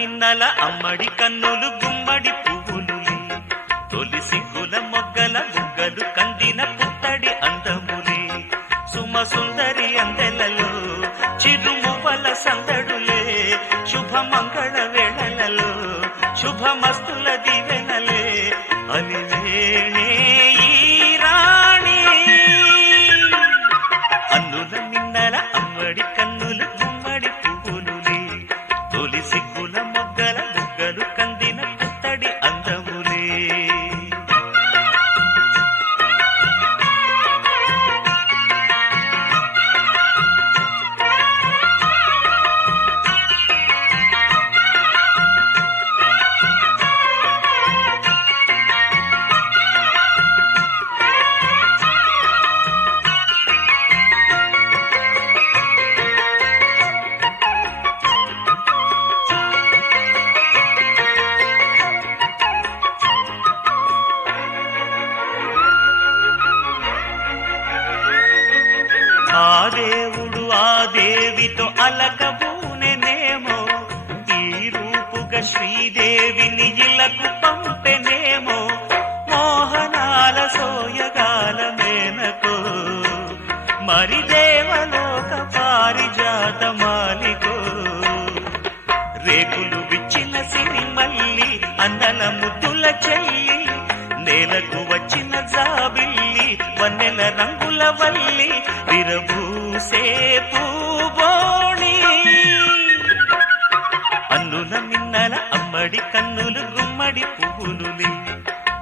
మిన్నల అమ్మడి కన్నులు గుమ్మడి పువ్వులులే తొలి సిగ్గుల మొగ్గల బుగ్గలు కందిన పుత్తడి అందములే సుమ సుందరి అందెలలో చిరుమువ్వల సందడులే శుభమంగళ వేళలలో శుభమస్తుల దివెనలే అలివేణే ఈ రాణి అన్నుల మిన్నల అమ్మడి కన్నులు గుమ్మడి పువ్వులులే తొలి సిగ్గుల మొగ్గల బుగ్గలు కందిన పుత్తడి అందములే ఆ దేవుడు ఆ దేవితో అలకబూనెనేమో ఈ రూపుగా శ్రీదేవిని ఇలకు పంపెనేమో మోహనాల సోయగాల మేనకో మరి దేవలోక పారిజాత మాలికో రేకులు విచ్చిన సిరిమల్లి అందల ముద్దుల చెల్లి నేలకు వచ్చిన జాబిల్లి వన్నెల రంగుల వల్లి విరబూసే పూబోణి అన్నుల మిన్నల అమ్మడి కన్నులు గుమ్మడి పువ్వులులే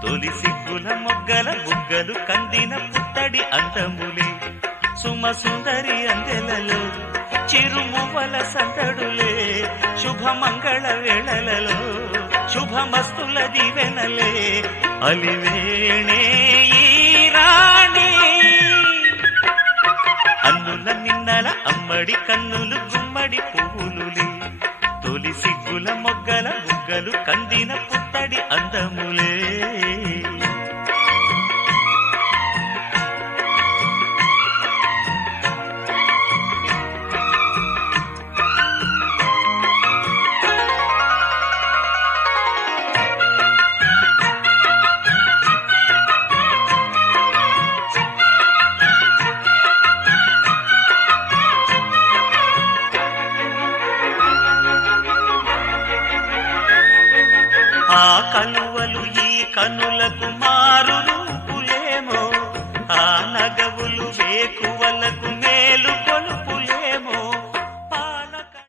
తొలి సిగ్గుల మొగ్గల బుగ్గలు కందిన పుత్తడి అందములే సుమ సుందరి అందెలలో చిరుమువ్వల సందడులే శుభమంగళ వేళలలో శుభమస్తుల దివెనలే అలివేణే ఈ రాణి అన్నుల మిన్నల అమ్మడి కన్నులు గుమ్మడి పువ్వులులే తొలి సిగ్గుల మొగ్గల బుగ్గలు కందిన పుత్తడి అందములే ఆ కలువలు ఈ కనులకు